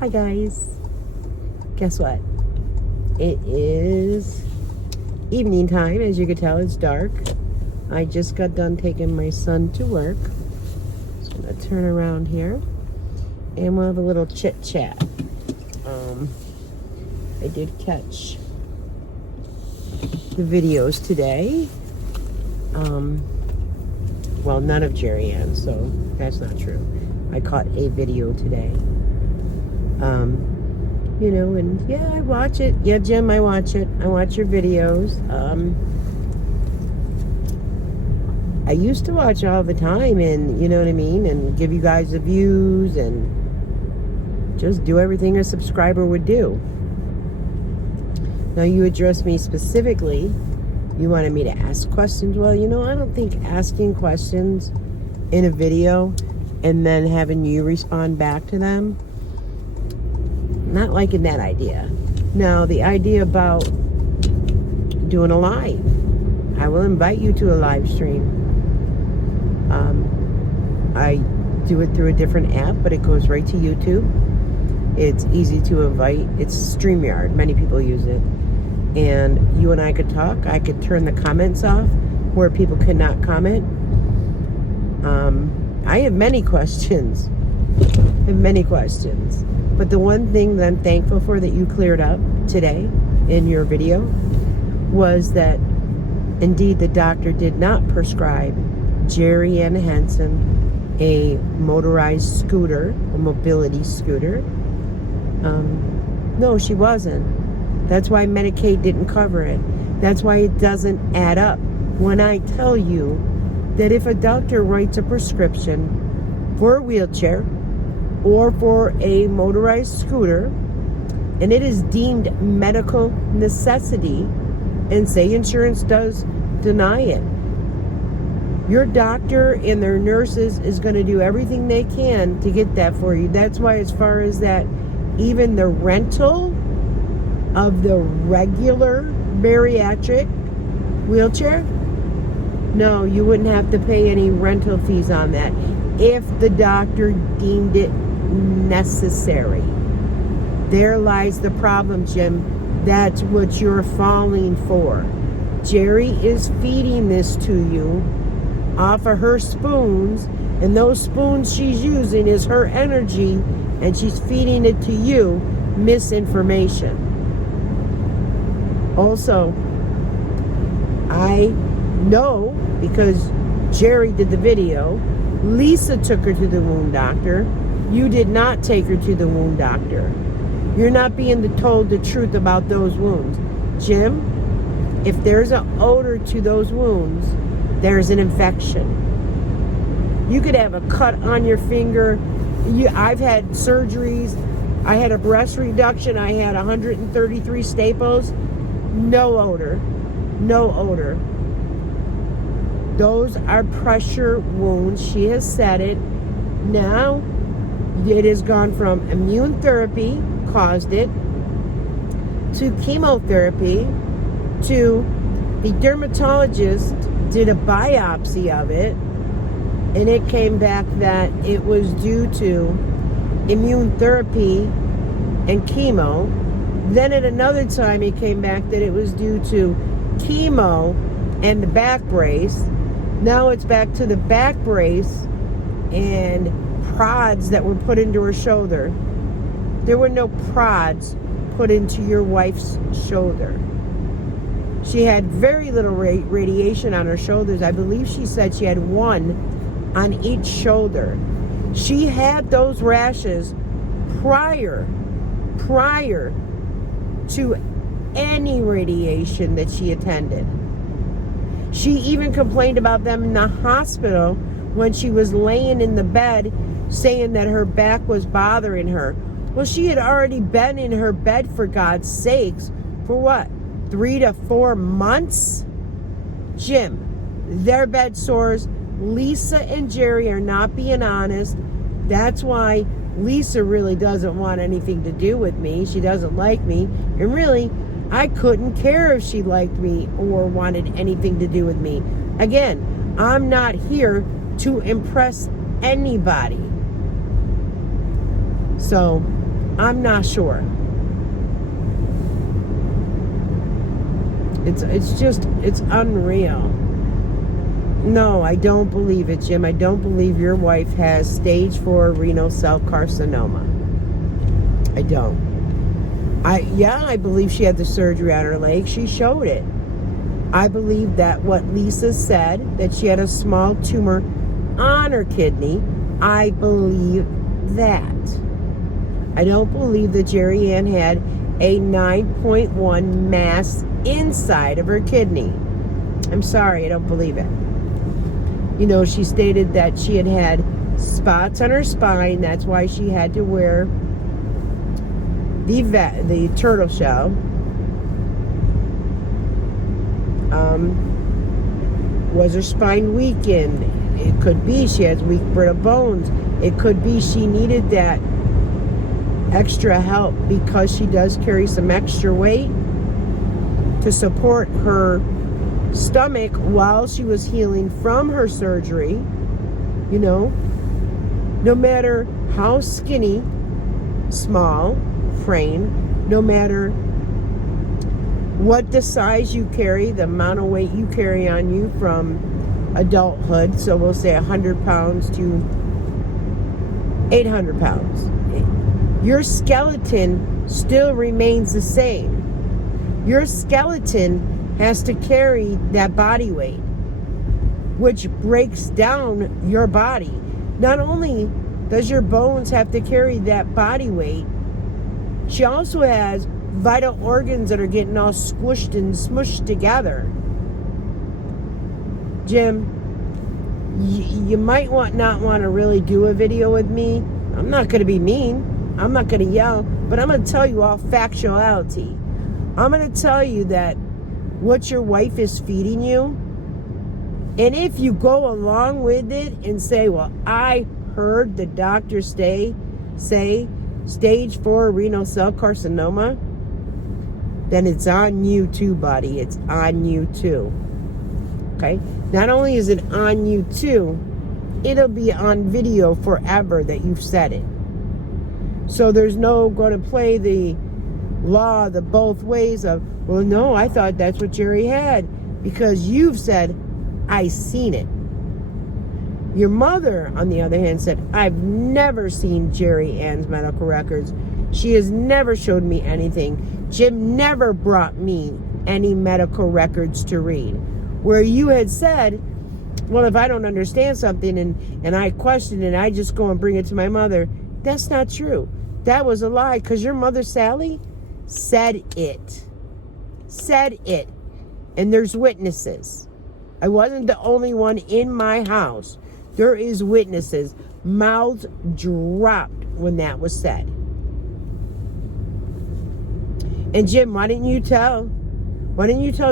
Hi guys. Guess what? It is evening time. As you can tell, it's dark. I just got done taking my son to work. Just gonna turn around here and we'll have a little chit chat. I did catch the videos today. Well, none of Jerry Ann, so that's not true. I caught a video today. You know, and yeah, I watch it. Yeah, Jim, I watch it. I watch your videos. I used to watch all the time, and you know what I mean, and give you guys the views and just do everything a subscriber would do. Now you addressed me specifically. You wanted me to ask questions. Well, you know, I don't think asking questions in a video and then having you respond back to them, not liking that idea. Now, the idea about doing a live, I will invite you to a live stream. I do it through a different app, but it goes right to YouTube. It's easy to invite. It's StreamYard. Many people use it. And you and I could talk. I could turn the comments off where people cannot comment. I have many questions. But the one thing that I'm thankful for that you cleared up today in your video was that indeed the doctor did not prescribe Jerry Ann Henson a motorized scooter, a mobility scooter. No, she wasn't. That's why Medicaid didn't cover it. That's why it doesn't add up. When I tell you that if a doctor writes a prescription for a wheelchair or for a motorized scooter, and it is deemed medical necessity, and say insurance does deny it, your doctor and their nurses is going to do everything they can to get that for you. That's why, as far as that, even the rental of the regular bariatric wheelchair, no, you wouldn't have to pay any rental fees on that if the doctor deemed it necessary. There lies the problem, Jim. That's what you're falling for. Jerry is feeding this to you off of her spoons, and those spoons she's using is her energy, and she's feeding it to you misinformation. Also, I know, because Jerry did the video, Lisa took her to the wound doctor. You did not take her to the wound doctor. You're not being told the truth about those wounds. Jim, if there's an odor to those wounds, there's an infection. You could have a cut on your finger. I've had surgeries. I had a breast reduction. I had 133 staples. No odor. No odor. Those are pressure wounds. She has said it. Now, it has gone from immune therapy, caused it, to chemotherapy, to the dermatologist did a biopsy of it, and it came back that it was due to immune therapy and chemo. Then at another time, it came back that it was due to chemo and the back brace. Now it's back to the back brace and prods that were put into her shoulder. There were no prods put into your wife's shoulder. She had very little radiation on her shoulders. I believe she said she had one on each shoulder. She had those rashes prior to any radiation that she attended. She even complained about them in the hospital when she was laying in the bed, saying that her back was bothering her. Well, she had already been in her bed, for God's sakes, for what, 3 to 4 months? Jim, their bed sores. Lisa and Jerry are not being honest. That's why Lisa really doesn't want anything to do with me. She doesn't like me. And really, I couldn't care if she liked me or wanted anything to do with me. Again, I'm not here to impress anybody. So, I'm not sure. It's unreal. No, I don't believe it, Jim. I don't believe your wife has stage 4 renal cell carcinoma. I don't. I believe she had the surgery on her leg. She showed it. I believe that what Lisa said, that she had a small tumor on her kidney, I believe that. I don't believe that Jerry Ann had a 9.1 mass inside of her kidney. I'm sorry, I don't believe it. You know, she stated that she had spots on her spine. That's why she had to wear the turtle shell. Was her spine weakened? It could be she has weak brittle bones. It could be she needed that extra help because she does carry some extra weight to support her stomach while she was healing from her surgery. You know, no matter how skinny, small, frame, no matter what the size you carry, the amount of weight you carry on you from adulthood, so we'll say 100 pounds to 800 pounds, your skeleton still remains the same. Your skeleton has to carry that body weight, which breaks down your body. Not only does your bones have to carry that body weight, she also has vital organs that are getting all squished and smushed together. Jim, you might not want to really do a video with me. I'm not going to be mean. I'm not going to yell, but I'm going to tell you all factuality. I'm going to tell you that what your wife is feeding you, and if you go along with it and say, well, I heard the doctor say stage 4 renal cell carcinoma, then it's on you too, buddy. It's on you too. Okay? Not only is it on you too, it'll be on video forever that you've said it. So there's no going to play the law the both ways of, well, no, I thought that's what Jerry had, because you've said, I seen it. Your mother, on the other hand, said, I've never seen Jerry Ann's medical records. She has never showed me anything. Jim never brought me any medical records to read. Where you had said, well, if I don't understand something and I question it, I just go and bring it to my mother. That's not true. That was a lie, because your mother, Sally, said it. Said it. And there's witnesses. I wasn't the only one in my house. There is witnesses. Mouths dropped when that was said. And Jim, why didn't you tell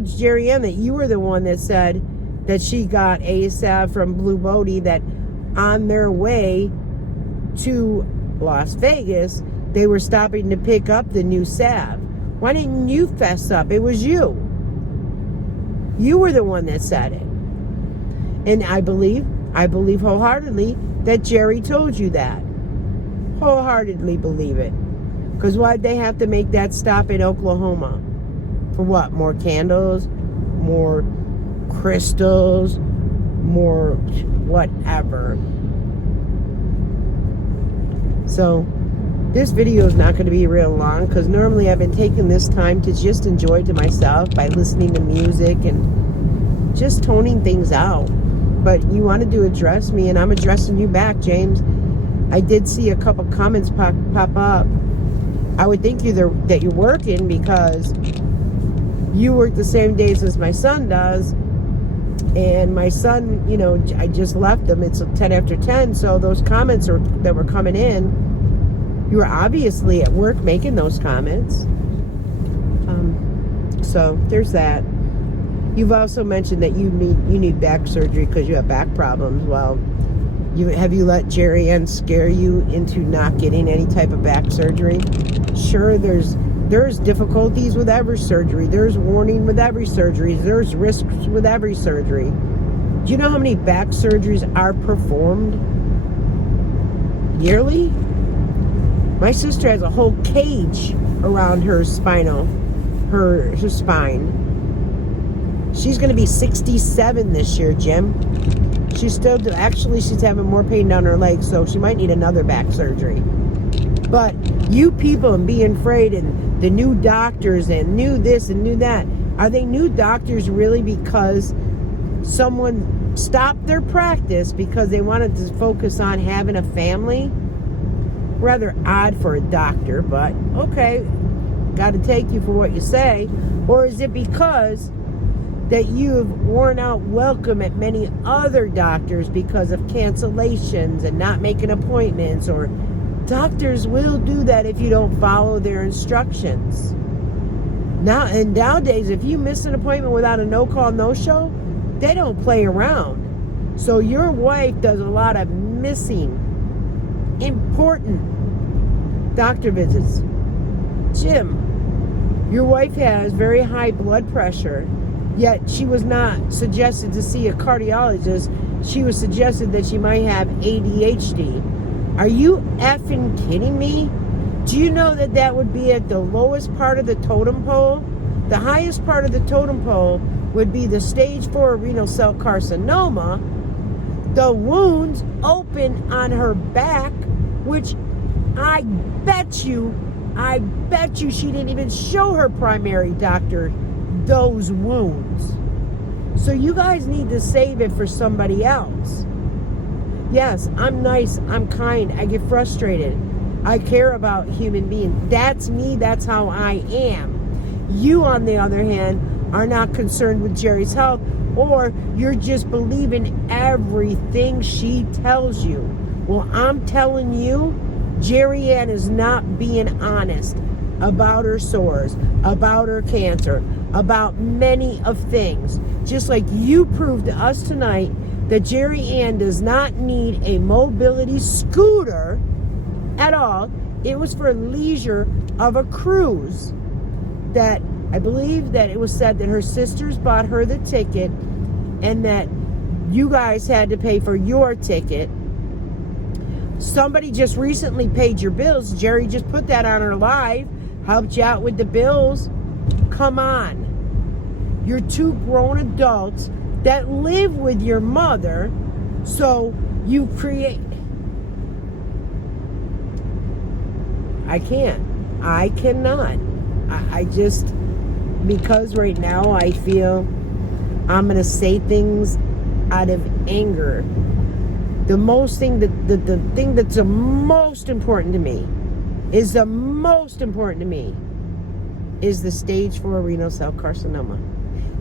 Jerry Ann that you were the one that said that she got a salve from Blue Bodie, that on their way to Las Vegas, they were stopping to pick up the new salve? Why didn't you fess up? It was you. You were the one that said it. And I believe wholeheartedly that Jerry told you that. Wholeheartedly believe it. Because why'd they have to make that stop in Oklahoma? For what? More candles? More crystals? More whatever. So, this video is not going to be real long, because normally I've been taking this time to just enjoy to myself by listening to music and just toning things out. But you wanted to address me, and I'm addressing you back, James. I did see a couple comments pop up. I would think that you're working, because you work the same days as my son does. And my son, you know, I just left him. It's 10 after 10. So those comments that were coming in, you were obviously at work making those comments. So there's that. You've also mentioned that you need back surgery because you have back problems. Well, have you let Jerry Ann scare you into not getting any type of back surgery? Sure, there's difficulties with every surgery. There's warning with every surgery. There's risks with every surgery. Do you know how many back surgeries are performed yearly? My sister has a whole cage around her her spine. She's going to be 67 this year, Jim. She's having more pain down her legs, so she might need another back surgery. But you people and being afraid, and the new doctors and new this and new that, are they new doctors really because someone stopped their practice because they wanted to focus on having a family? Rather odd for a doctor, but okay, got to take you for what you say. Or is it because that you've worn out welcome at many other doctors because of cancellations and not making appointments? Or doctors will do that if you don't follow their instructions. Nowadays, if you miss an appointment without a no-call, no-show, they don't play around. So your wife does a lot of missing important doctor visits. Jim, your wife has very high blood pressure, yet she was not suggested to see a cardiologist. She was suggested that she might have ADHD. Are you effing kidding me? Do you know that that would be at the lowest part of the totem pole? The highest part of the totem pole would be the stage 4 renal cell carcinoma. The wounds open on her back, which I bet you she didn't even show her primary doctor those wounds. So you guys need to save it for somebody else. Yes, I'm nice, I'm kind, I get frustrated. I care about human beings. That's me, that's how I am. You, on the other hand, are not concerned with Jerry's health, or you're just believing everything she tells you. Well, I'm telling you, Jerry Ann is not being honest about her sores, about her cancer, about many of things. Just like you proved to us tonight that Jerry Ann does not need a mobility scooter at all. It was for leisure of a cruise. That I believe that it was said that her sisters bought her the ticket and that you guys had to pay for your ticket. Somebody just recently paid your bills. Jerry just put that on her live, helped you out with the bills. Come on. You're two grown adults that live with your mother, so you create... I cannot. I just, because right now I feel I'm going to say things out of anger. The thing that's the most important to me is the stage 4 renal cell carcinoma.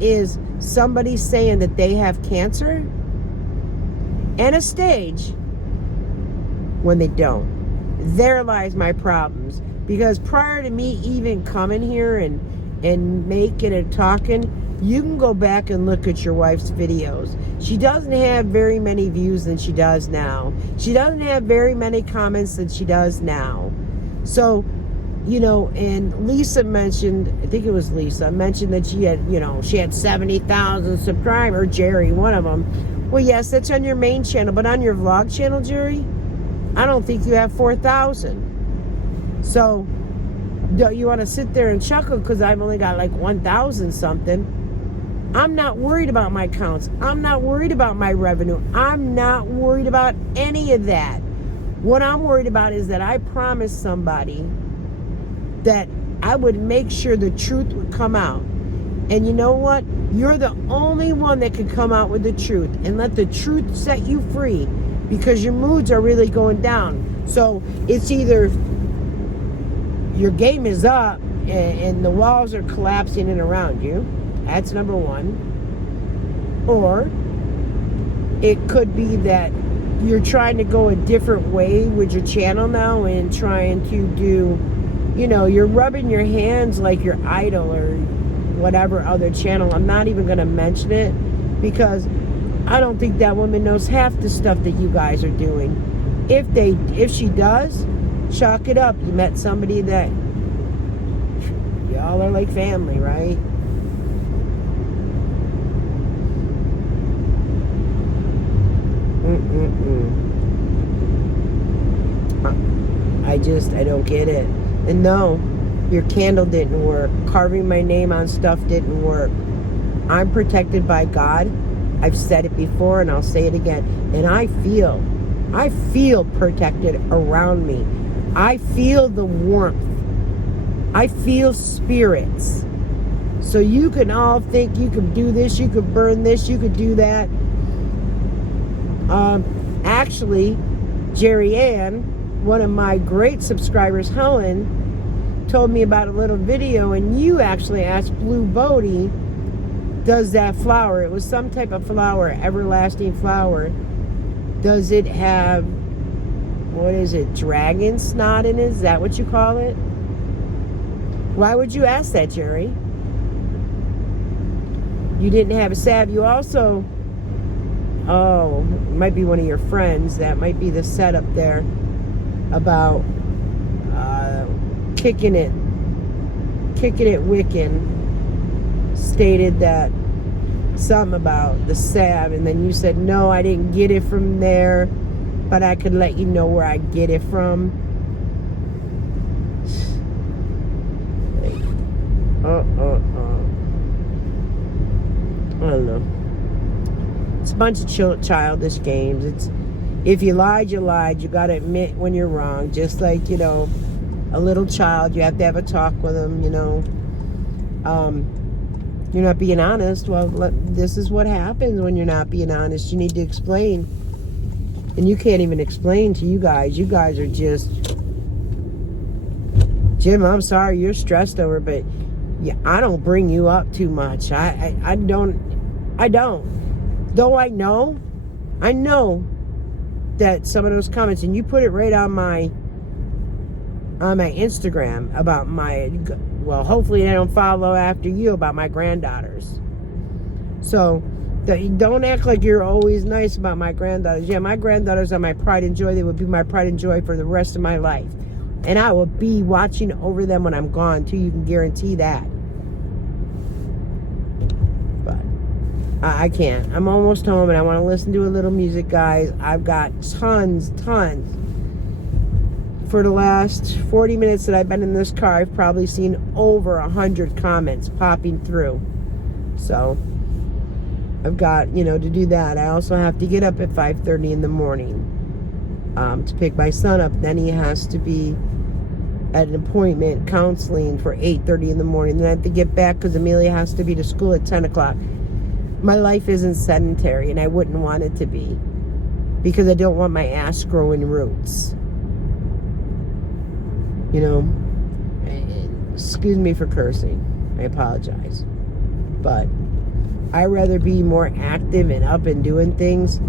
Is somebody saying that they have cancer and a stage when they don't. There lies my problems. Because prior to me even coming here and making and talking, you can go back and look at your wife's videos. She doesn't have very many views than she does now. She doesn't have very many comments than she does now. So, you know, and Lisa mentioned, I think it was Lisa, mentioned that she had 70,000 subscribers, Jerry, one of them. Well, yes, that's on your main channel, but on your vlog channel, Jerry, I don't think you have 4,000. So, you want to sit there and chuckle because I've only got like 1,000 something. I'm not worried about my counts. I'm not worried about my revenue. I'm not worried about any of that. What I'm worried about is that I promised somebody that I would make sure the truth would come out. And you know what? You're the only one that can come out with the truth and let the truth set you free, because your moods are really going down. So it's either your game is up and the walls are collapsing in around you. That's number one. Or it could be that you're trying to go a different way with your channel now and trying to do, you're rubbing your hands like your idol or whatever other channel. I'm not even going to mention it because I don't think that woman knows half the stuff that you guys are doing. If she does, chalk it up. You met somebody that y'all are like family, right? I don't get it. And no, your candle didn't work. Carving my name on stuff didn't work. I'm protected by God. I've said it before and I'll say it again. And I feel protected around me. I feel the warmth. I feel spirits. So you can all think you could do this, you could burn this, you could do that. Actually, Jerry Ann, one of my great subscribers, Helen, told me about a little video, and you actually asked Blue Bodie, does that flower, it was some type of flower, everlasting flower, does it have, what is it, dragon snot in it? Is that what you call it? Why would you ask that, Jerry? You didn't have a salve. You also, oh, it might be one of your friends. That might be the setup there about kicking it Wiccan stated that something about the salve, and then you said, no, I didn't get it from there, but I could let you know where I get it from. I don't know. It's a bunch of childish games. It's, if you lied, you lied. You got to admit when you're wrong. Just like, a little child, you have to have a talk with them, You're not being honest. Well, this is what happens when you're not being honest. You need to explain. And you can't even explain to you guys. You guys are just... Jim, I'm sorry you're stressed over, but yeah, I don't bring you up too much. I don't. Though I know that some of those comments, and you put it right on my Instagram about my, well, hopefully they don't follow after you, about my granddaughters. So don't act like you're always nice about my granddaughters. Yeah, my granddaughters are my pride and joy. They would be my pride and joy for the rest of my life. And I will be watching over them when I'm gone, too. You can guarantee that. But I can't. I'm almost home, and I want to listen to a little music, guys. I've got tons. For the last 40 minutes that I've been in this car, I've probably seen over 100 comments popping through. So I've got, to do that. I also have to get up at 5:30 in the morning to pick my son up. Then he has to be at an appointment counseling for 8:30 in the morning. Then I have to get back because Amelia has to be to school at 10 o'clock. My life isn't sedentary, and I wouldn't want it to be, because I don't want my ass growing roots. Excuse me for cursing. I apologize. But I'd rather be more active and up and doing things.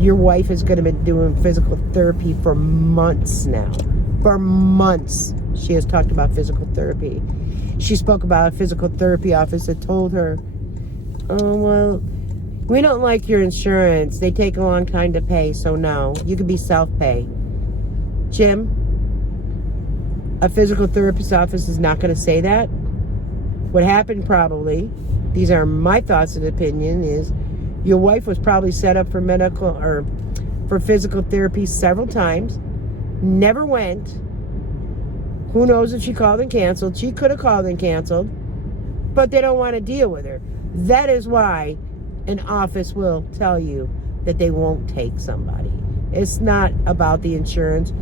Your wife is going to be doing physical therapy for months now. For months, she has talked about physical therapy. She spoke about a physical therapy office that told her, oh, well, we don't like your insurance. They take a long time to pay, so no. You could be self-pay. Jim, a physical therapist office is not going to say that. What happened probably, these are my thoughts and opinion, is your wife was probably set up for medical or for physical therapy several times, never went. Who knows if she called and canceled? She could have called and canceled, but they don't want to deal with her. That is why an office will tell you that they won't take somebody. It's not about the insurance.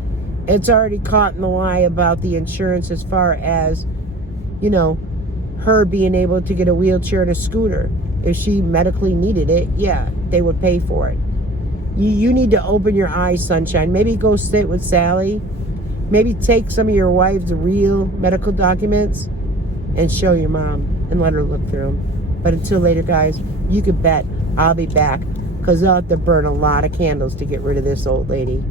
It's already caught in the lie about the insurance as far as, her being able to get a wheelchair and a scooter. If she medically needed it, yeah, they would pay for it. You need to open your eyes, sunshine. Maybe go sit with Sally. Maybe take some of your wife's real medical documents and show your mom and let her look through them. But until later, guys, you can bet I'll be back, because I'll have to burn a lot of candles to get rid of this old lady.